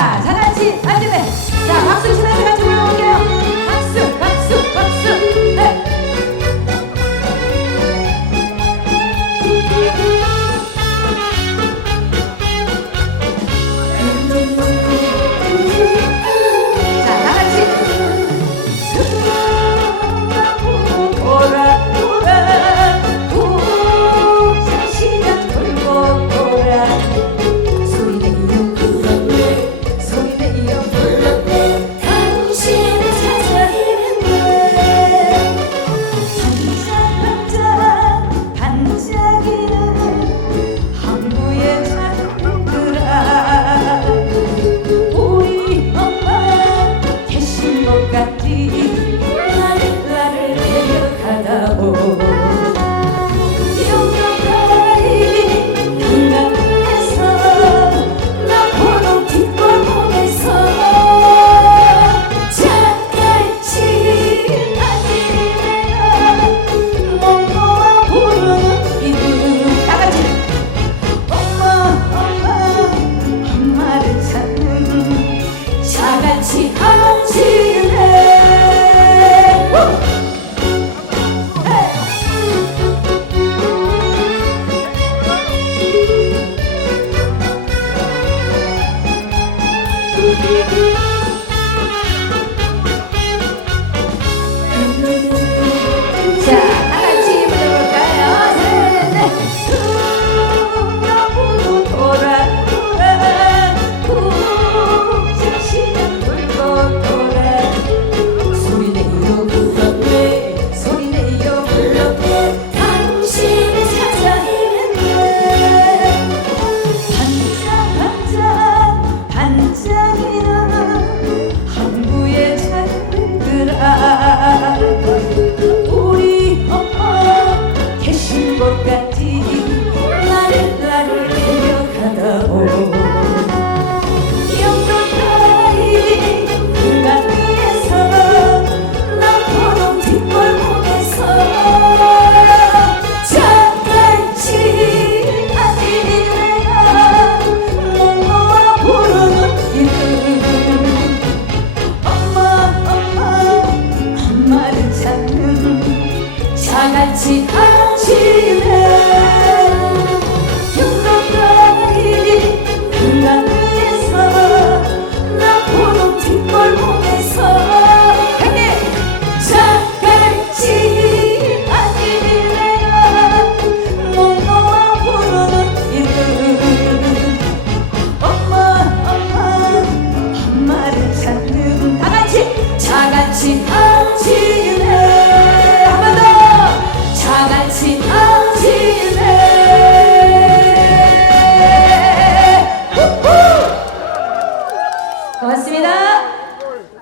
자, 다 같이 안주해. 자, 박수 치면서. 같이